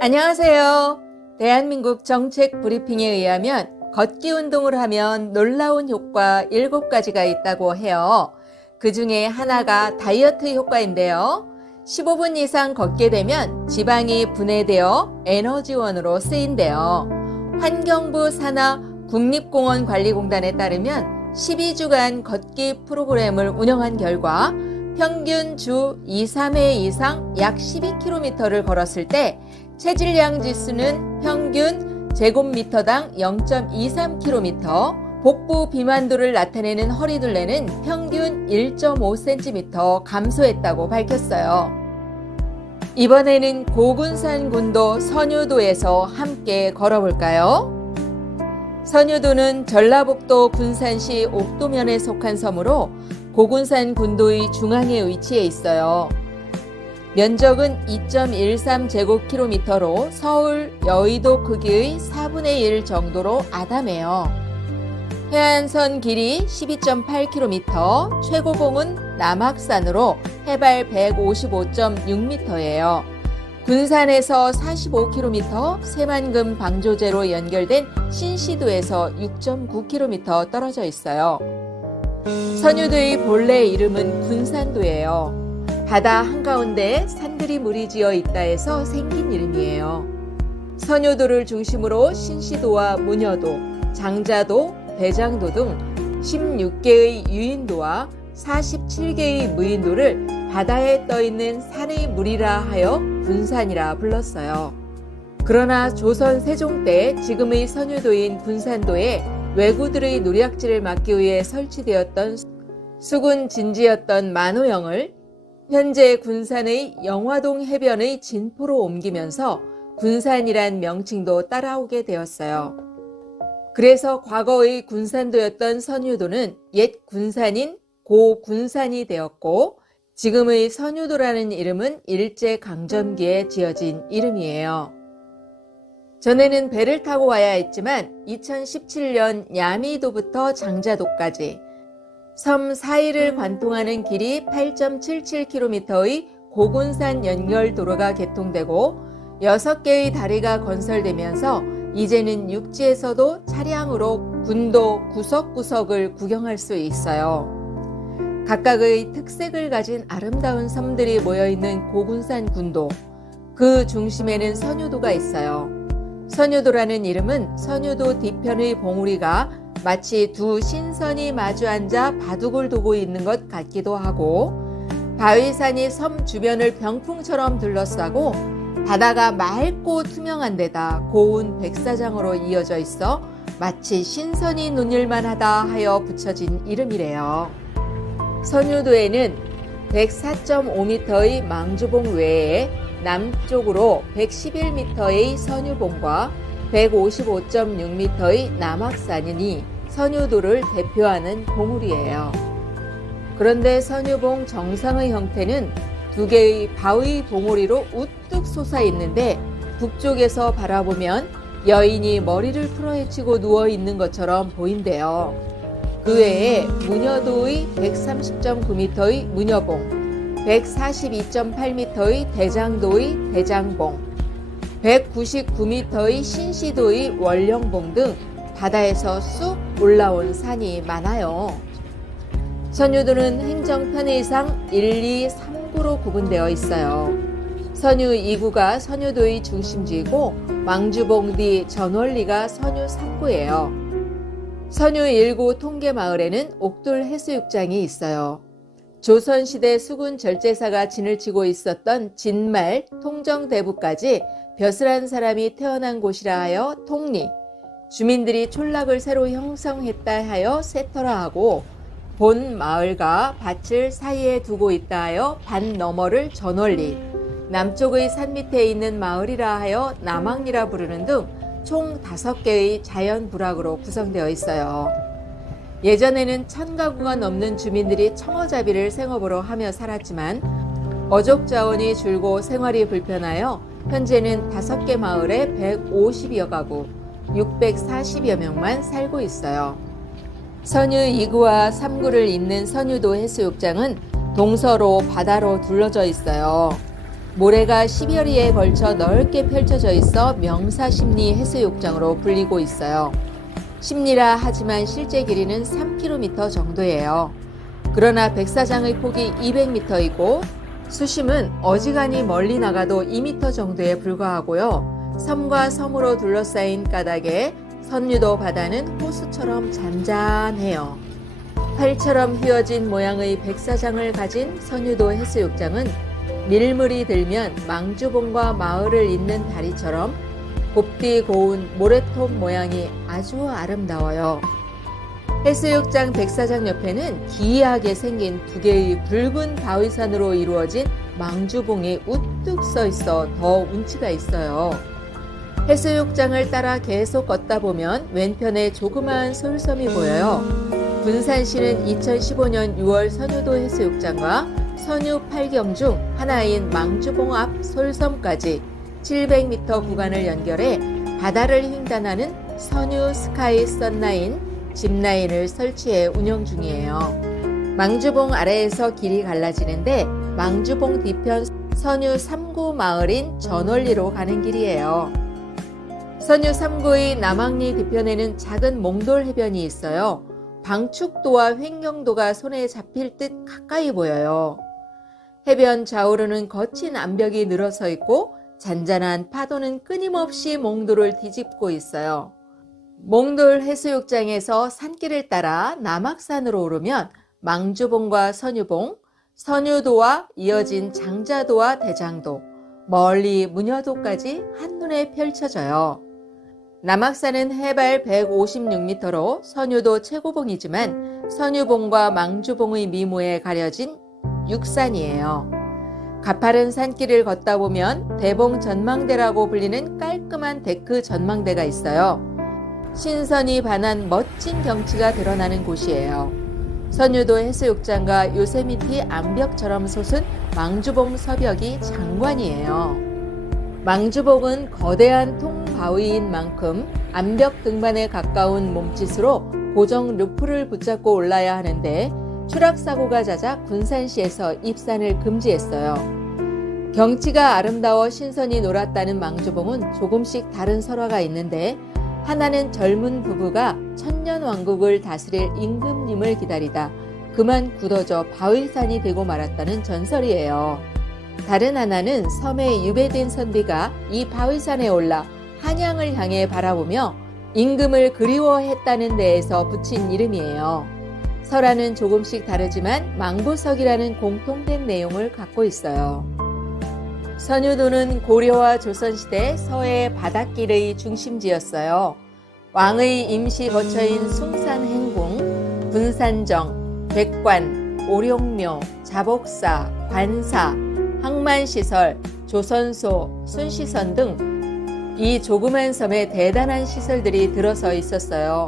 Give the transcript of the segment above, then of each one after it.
안녕하세요. 대한민국 정책 브리핑에 의하면 걷기 운동을 하면 놀라운 효과 7가지가 있다고 해요. 그 중에 하나가 다이어트 효과인데요. 15분 이상 걷게 되면 지방이 분해되어 에너지원으로 쓰인대요. 환경부 산하 국립공원관리공단에 따르면 12주간 걷기 프로그램을 운영한 결과 평균 주 2, 3회 이상 약 12km를 걸었을 때 체질량 지수는 평균 제곱미터당 0.23km, 복부 비만도를 나타내는 허리둘레는 평균 1.5cm 감소했다고 밝혔어요. 이번에는 고군산군도 선유도에서 함께 걸어볼까요? 선유도는 전라북도 군산시 옥도면에 속한 섬으로 고군산군도의 중앙에 위치해 있어요. 면적은 2.13제곱킬로미터로 서울, 여의도 크기의 4분의 1 정도로 아담해요. 해안선 길이 12.8km, 최고봉은 남악산으로 해발 155.6m예요. 군산에서 45km, 새만금 방조제로 연결된 신시도에서 6.9km 떨어져 있어요. 선유도의 본래 이름은 군산도예요. 바다 한가운데 산들이 무리지어 있다 해서 생긴 이름이에요. 선유도를 중심으로 신시도와 무녀도, 장자도, 대장도 등 16개의 유인도와 47개의 무인도를 바다에 떠있는 산의 무리라 하여 군산이라 불렀어요. 그러나 조선 세종 때 지금의 선유도인 군산도에 왜구들의 노략질을 막기 위해 설치되었던 수군 진지였던 만호영을 현재 군산의 영화동 해변의 진포로 옮기면서 군산이란 명칭도 따라오게 되었어요. 그래서 과거의 군산도였던 선유도는 옛 군산인 고군산이 되었고 지금의 선유도라는 이름은 일제강점기에 지어진 이름이에요. 전에는 배를 타고 와야 했지만 2017년 야미도부터 장자도까지 섬 사이를 관통하는 길이 8.77km의 고군산 연결도로가 개통되고 6개의 다리가 건설되면서 이제는 육지에서도 차량으로 군도 구석구석을 구경할 수 있어요. 각각의 특색을 가진 아름다운 섬들이 모여있는 고군산 군도, 그 중심에는 선유도가 있어요. 선유도라는 이름은 선유도 뒤편의 봉우리가 마치 두 신선이 마주 앉아 바둑을 두고 있는 것 같기도 하고 바위산이 섬 주변을 병풍처럼 둘러싸고 바다가 맑고 투명한 데다 고운 백사장으로 이어져 있어 마치 신선이 눈일만 하다 하여 붙여진 이름이래요. 선유도에는 104.5m의 망주봉 외에 남쪽으로 111m의 선유봉과 155.6m의 남악산이니 선유도를 대표하는 봉우리예요. 그런데 선유봉 정상의 형태는 두 개의 바위 봉우리로 우뚝 솟아 있는데 북쪽에서 바라보면 여인이 머리를 풀어헤치고 누워있는 것처럼 보인대요. 그 외에 무녀도의 130.9m의 무녀봉, 142.8m의 대장도의 대장봉, 199m의 신시도의 월령봉 등 바다에서 쑥 올라온 산이 많아요. 선유도는 행정 편의상 1, 2, 3구로 구분되어 있어요. 선유 2구가 선유도의 중심지이고 망주봉 뒤 전월리가 선유 3구예요. 선유 1구 통계마을에는 옥돌 해수욕장이 있어요. 조선시대 수군 절제사가 진을 치고 있었던 진말, 통정대부까지 벼슬한 사람이 태어난 곳이라 하여 통리, 주민들이 촌락을 새로 형성했다 하여 세터라 하고 본 마을과 밭을 사이에 두고 있다 하여 밭 너머를 전월리, 남쪽의 산 밑에 있는 마을이라 하여 남항리라 부르는 등 총 5개의 자연 부락으로 구성되어 있어요. 예전에는 1000가구가 넘는 주민들이 청어잡이를 생업으로 하며 살았지만 어족 자원이 줄고 생활이 불편하여 현재는 5개 마을에 150여 가구, 640여 명만 살고 있어요. 선유 2구와 3구를 잇는 선유도 해수욕장은 동서로 바다로 둘러져 있어요. 모래가 10여 리에 걸쳐 넓게 펼쳐져 있어 명사십리 해수욕장으로 불리고 있어요. 십리라 하지만 실제 길이는 3km 정도예요. 그러나 백사장의 폭이 200m이고 수심은 어지간히 멀리 나가도 2m 정도에 불과하고요. 섬과 섬으로 둘러싸인 까닭에 선유도 바다는 호수처럼 잔잔해요. 팔처럼 휘어진 모양의 백사장을 가진 선유도 해수욕장은 밀물이 들면 망주봉과 마을을 잇는 다리처럼 곱디 고운 모래톱 모양이 아주 아름다워요. 해수욕장 백사장 옆에는 기이하게 생긴 두 개의 붉은 바위산으로 이루어진 망주봉이 우뚝 서 있어 더 운치가 있어요. 해수욕장을 따라 계속 걷다 보면 왼편에 조그마한 솔섬이 보여요. 군산시는 2015년 6월 선유도 해수욕장과 선유 8경 중 하나인 망주봉 앞 솔섬까지 700m 구간을 연결해 바다를 횡단하는 선유 스카이 썬라인, 짚라인을 설치해 운영 중이에요. 망주봉 아래에서 길이 갈라지는데 망주봉 뒤편 선유 3구 마을인 전월리로 가는 길이에요. 선유 3구의 남항리 뒤편에는 작은 몽돌 해변이 있어요. 방축도와 횡령도가 손에 잡힐 듯 가까이 보여요. 해변 좌우로는 거친 암벽이 늘어서 있고 잔잔한 파도는 끊임없이 몽돌을 뒤집고 있어요. 몽돌 해수욕장에서 산길을 따라 남악산으로 오르면 망주봉과 선유봉, 선유도와 이어진 장자도와 대장도, 멀리 문여도까지 한눈에 펼쳐져요. 남악산은 해발 156m로 선유도 최고봉이지만 선유봉과 망주봉의 미모에 가려진 육산이에요. 가파른 산길을 걷다 보면 대봉 전망대라고 불리는 깔끔한 데크 전망대가 있어요. 신선이 반한 멋진 경치가 드러나는 곳이에요. 선유도 해수욕장과 요세미티 암벽처럼 솟은 망주봉 서벽이 장관이에요. 망주봉은 거대한 통바위인 만큼 암벽 등반에 가까운 몸짓으로 고정 루프를 붙잡고 올라야 하는데 추락사고가 잦아 군산시에서 입산을 금지했어요. 경치가 아름다워 신선이 놀았다는 망주봉은 조금씩 다른 설화가 있는데 하나는 젊은 부부가 천년왕국을 다스릴 임금님을 기다리다 그만 굳어져 바위산이 되고 말았다는 전설이에요. 다른 하나는 섬에 유배된 선비가 이 바위산에 올라 한양을 향해 바라보며 임금을 그리워했다는 데에서 붙인 이름이에요. 설화는 조금씩 다르지만 망부석이라는 공통된 내용을 갖고 있어요. 선유도는 고려와 조선시대 서해 바닷길의 중심지였어요. 왕의 임시 거처인 숭산행궁, 분산정, 백관, 오룡묘, 자복사, 관사, 항만시설, 조선소, 순시선 등 이 조그만 섬에 대단한 시설들이 들어서 있었어요.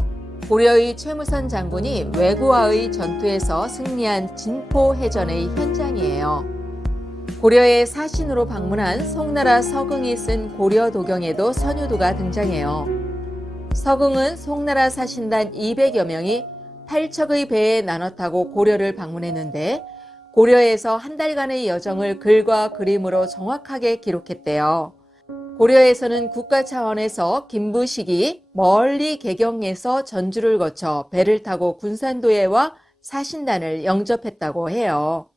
고려의 최무선 장군이 왜구와의 전투에서 승리한 진포해전의 현장이에요. 고려의 사신으로 방문한 송나라 서긍이 쓴 고려도경에도 선유도가 등장해요. 서긍은 송나라 사신단 200여 명이 8척의 배에 나눠 타고 고려를 방문했는데 고려에서 한 달간의 여정을 글과 그림으로 정확하게 기록했대요. 고려에서는 국가 차원에서 김부식이 멀리 개경에서 전주를 거쳐 배를 타고 군산도에 와 사신단을 영접했다고 해요.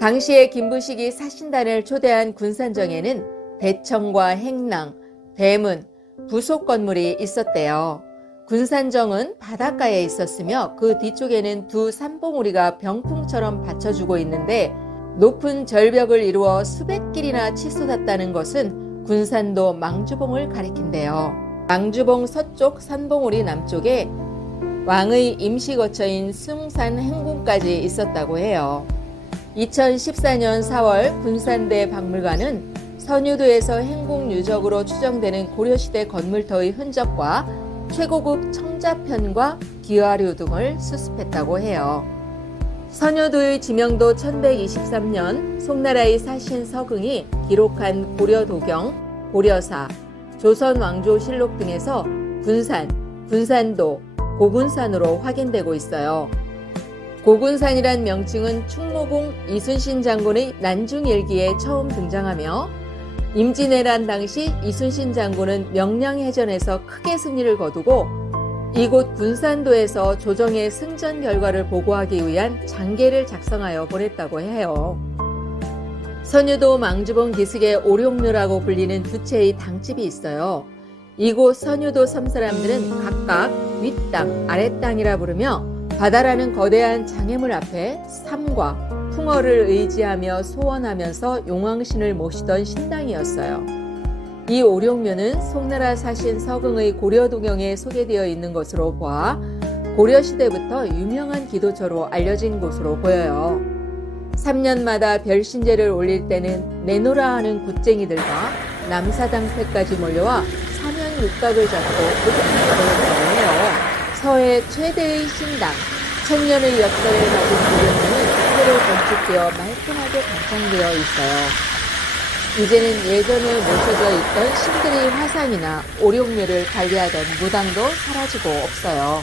당시에 김부식이 사신단을 초대한 군산정에는 대청과 행랑, 대문, 부속 건물이 있었대요. 군산정은 바닷가에 있었으며 그 뒤쪽에는 두 산봉우리가 병풍처럼 받쳐주고 있는데 높은 절벽을 이루어 수백 길이나 치솟았다는 것은 군산도 망주봉을 가리킨대요. 망주봉 서쪽 산봉우리 남쪽에 왕의 임시거처인 숭산행궁까지 있었다고 해요. 2014년 4월 군산대 박물관은 선유도에서 행궁 유적으로 추정되는 고려시대 건물터의 흔적과 최고급 청자편과 기와류 등을 수습했다고 해요. 선유도의 지명도 1123년 송나라의 사신 서긍이 기록한 고려도경, 고려사, 조선왕조실록 등에서 군산, 군산도, 고군산으로 확인되고 있어요. 고군산이란 명칭은 충무공 이순신 장군의 난중일기에 처음 등장하며 임진왜란 당시 이순신 장군은 명량해전에서 크게 승리를 거두고 이곳 군산도에서 조정의 승전 결과를 보고하기 위한 장계를 작성하여 보냈다고 해요. 선유도 망주봉 기슭에 오룡묘라고 불리는 두 채의 당집이 있어요. 이곳 선유도 섬 사람들은 각각 윗땅, 아랫땅이라 부르며 바다라는 거대한 장애물 앞에 삼과 풍어를 의지하며 소원하면서 용왕신을 모시던 신당이었어요. 이 오룡묘는 송나라 사신 서경의 고려도경에 소개되어 있는 것으로 보아 고려시대부터 유명한 기도처로 알려진 곳으로 보여요. 3년마다 별신제를 올릴 때는 내노라 하는 굿쟁이들과 남사당패까지 몰려와 사면 육각을 잡고 굿을 해요. 서해 최대의 신당, 천년의 역사를 가진 오룡묘는 새로 건축되어 말끔하게 단장되어 있어요. 이제는 예전에 모셔져 있던 신들의 화상이나 오룡묘를 관리하던 무당도 사라지고 없어요.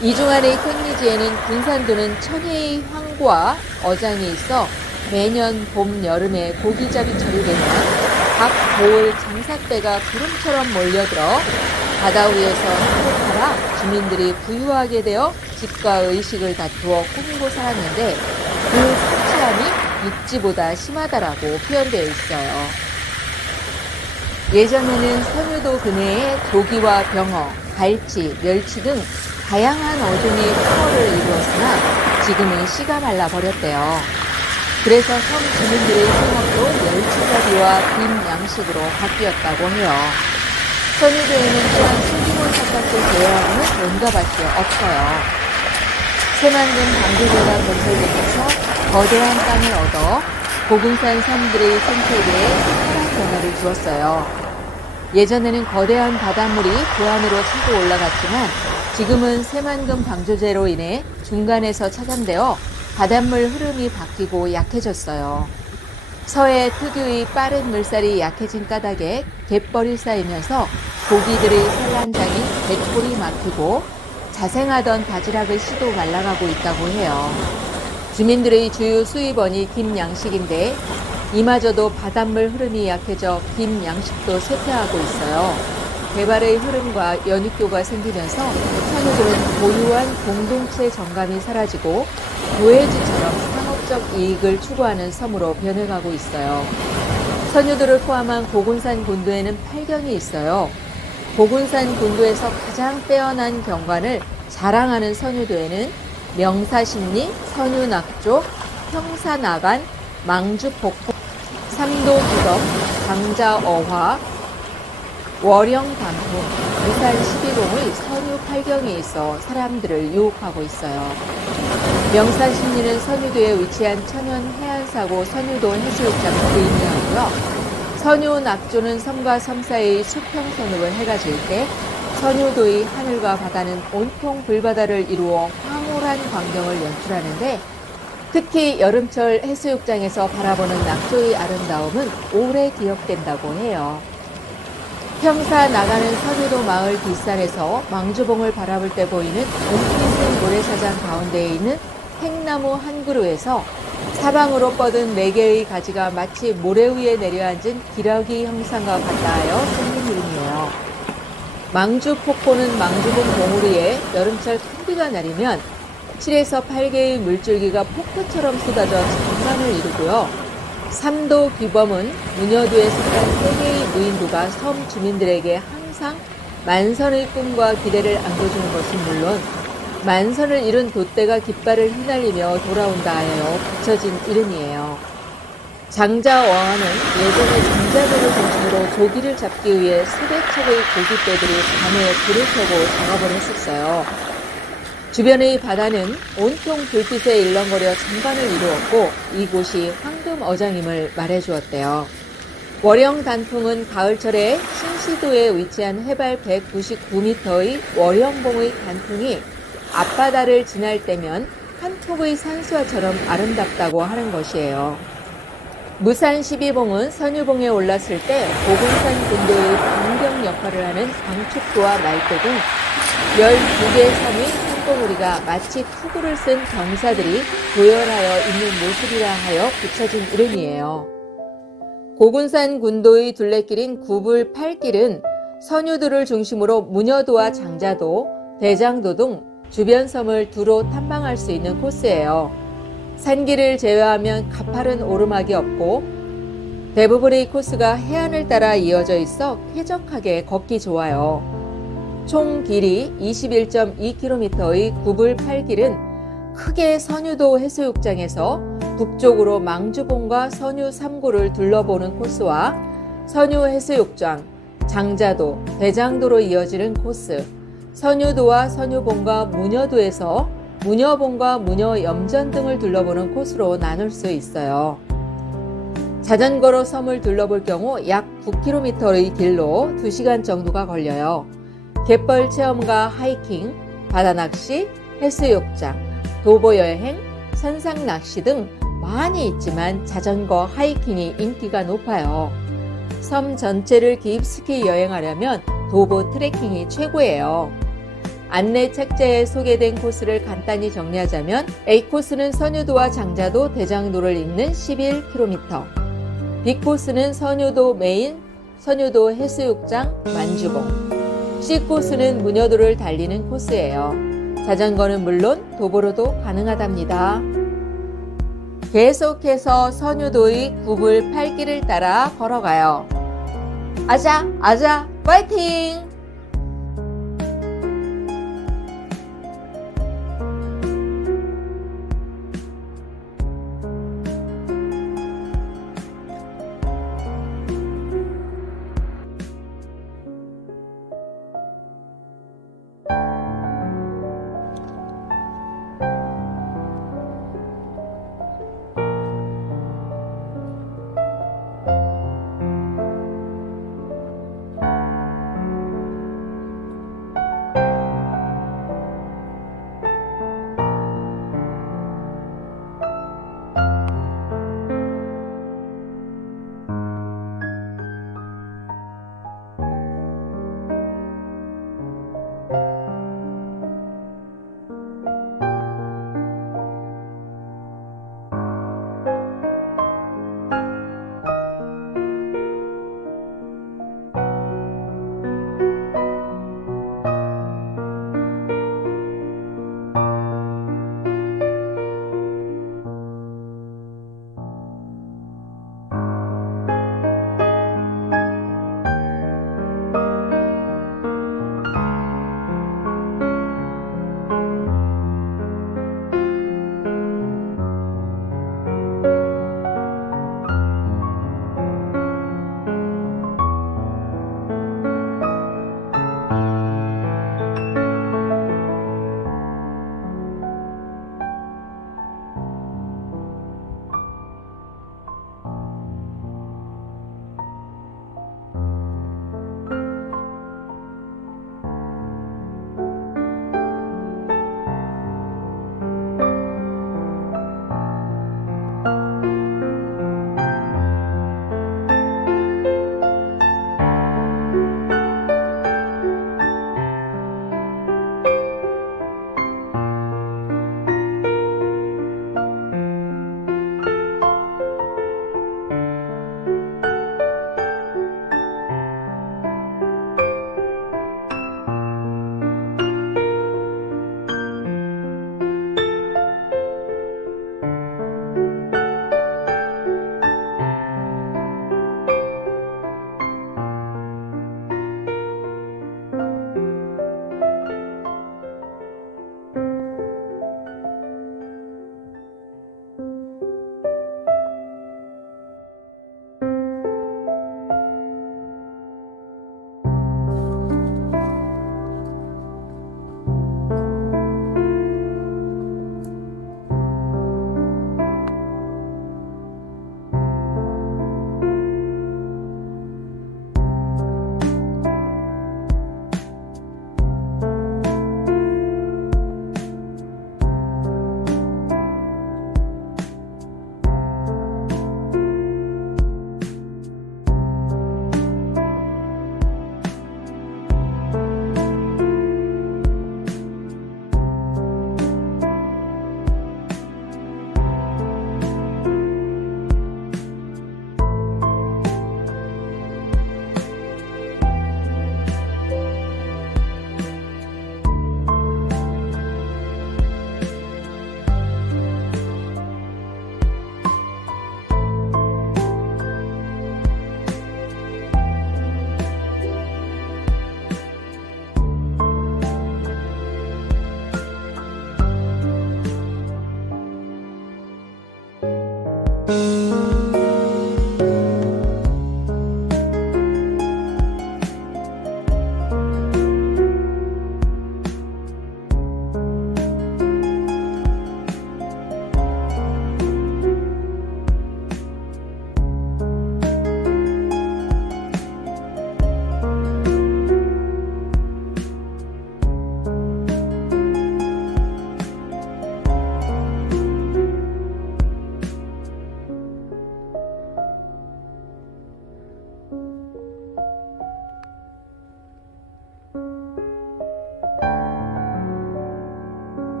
이중안의 택리지에는 군산도는 천혜의 황과 어장이 있어 매년 봄, 여름에 고기잡이철이 되면 각 고을 장삭배가 구름처럼 몰려들어 바다 위에서 행복하라 주민들이 부유하게 되어 집과 의식을 다투어 꾸미고 살았는데 그 성취함이 육지보다 심하다라고 표현되어 있어요. 예전에는 선유도 근해에 조기와 병어, 갈치, 멸치 등 다양한 어종의 풍어를 이루었으나 지금은 씨가 말라버렸대요. 그래서 섬 주민들의 생활도 멸치잡이와 빈 양식으로 바뀌었다고 해요. 선유도에는 또한 소규모 삿갓을 제외하고는 온갖 밭이 없어요. 새만금 방주제가 건설되면서 거대한 땅을 얻어 고군산 섬들의 생태계에 특별한 변화를 주었어요. 예전에는 거대한 바닷물이 그 안으로 차고 올라갔지만 지금은 새만금 방조제로 인해 중간에서 차단되어 바닷물 흐름이 바뀌고 약해졌어요. 서해 특유의 빠른 물살이 약해진 까닭에 갯벌이 쌓이면서 고기들의 산란장이 갯골이 막히고 자생하던 바지락의 씨도 말라가고 있다고 해요. 주민들의 주요 수입원이 김양식인데 이마저도 바닷물 흐름이 약해져 김양식도 쇠퇴하고 있어요. 개발의 흐름과 연육교가 생기면서 선유도는 고유한 공동체 정감이 사라지고 도해지처럼 상업적 이익을 추구하는 섬으로 변해가고 있어요. 선유도를 포함한 고군산 군도에는 8경이 있어요. 고군산 군도에서 가장 빼어난 경관을 자랑하는 선유도에는 명사십리, 선유낙조, 평사나간, 망주폭포, 삼도구덕, 강자어화, 월영단풍, 부산 12봉의 선유 8경이 있어 사람들을 유혹하고 있어요. 명사십리는 선유도에 위치한 천연 해안사고 선유도 해수욕장을 의미하고요. 선유낙조는 섬과 섬 사이의 수평선으로 해가 질 때 선유도의 하늘과 바다는 온통 불바다를 이루어 황홀한 광경을 연출하는데 특히 여름철 해수욕장에서 바라보는 낙조의 아름다움은 오래 기억된다고 해요. 평사 나가는 선유도 마을 뒷산에서 망주봉을 바라볼 때 보이는 옹빛은 모래사장 가운데에 있는 팽나무 한 그루에서 사방으로 뻗은 4개의 가지가 마치 모래 위에 내려앉은 기러기 형상과 같다 하여 생긴 이름이에요. 망주폭포는 망주봉 봉우리에 여름철 큰 비가 내리면 7에서 8개의 물줄기가 폭포처럼 쏟아져 장관을 이루고요. 삼도 귀범은 무녀도에 속한 3개의 무인도가 섬 주민들에게 항상 만선의 꿈과 기대를 안겨주는 것은 물론 만선을 이룬 돛대가 깃발을 휘날리며 돌아온다 하여 붙여진 이름이에요. 장자어항은 예전에 장자들을 중심으로 조기를 잡기 위해 수백 척의 고깃배들이 밤에 불을 켜고 작업을 했었어요. 주변의 바다는 온통 불빛에 일렁거려 장관을 이루었고 이곳이 황금어장임을 말해주었대요. 월영단풍은 가을철에 신시도에 위치한 해발 199m의 월영봉의 단풍이 앞바다를 지날 때면 한 폭의 산수화처럼 아름답다고 하는 것이에요. 무산 12봉은 선유봉에 올랐을 때 고군산 군도의 방경 역할을 하는 방축도와 말대 등 12개 섬의 꽃봉우리가 마치 투구를 쓴 병사들이 도열하여 있는 모습이라 하여 붙여진 이름이에요. 고군산 군도의 둘레길인 구불8길은 선유도를 중심으로 무녀도와 장자도, 대장도 등 주변 섬을 두루 탐방할 수 있는 코스예요. 산길을 제외하면 가파른 오르막이 없고 대부분의 코스가 해안을 따라 이어져 있어 쾌적하게 걷기 좋아요. 총 길이 21.2km의 구불 8길은 크게 선유도 해수욕장에서 북쪽으로 망주봉과 선유 3구를 둘러보는 코스와 선유 해수욕장, 장자도, 대장도로 이어지는 코스, 선유도와 선유봉과 무녀도에서 무녀봉과 무녀염전 등을 둘러보는 코스로 나눌 수 있어요. 자전거로 섬을 둘러볼 경우 약 9km의 길로 2시간 정도가 걸려요. 갯벌 체험과 하이킹, 바다낚시, 해수욕장, 도보여행, 선상낚시 등 많이 있지만 자전거 하이킹이 인기가 높아요. 섬 전체를 기입스키 여행하려면 도보 트레킹이 최고예요. 안내 책자에 소개된 코스를 간단히 정리하자면 A코스는 선유도와 장자도, 대장도를 잇는 11km, B코스는 선유도 메인, 선유도 해수욕장, 만주봉, C코스는 무녀도를 달리는 코스예요. 자전거는 물론 도보로도 가능하답니다. 계속해서 선유도의 구불 8길을 따라 걸어가요. 아자, 아자, 파이팅!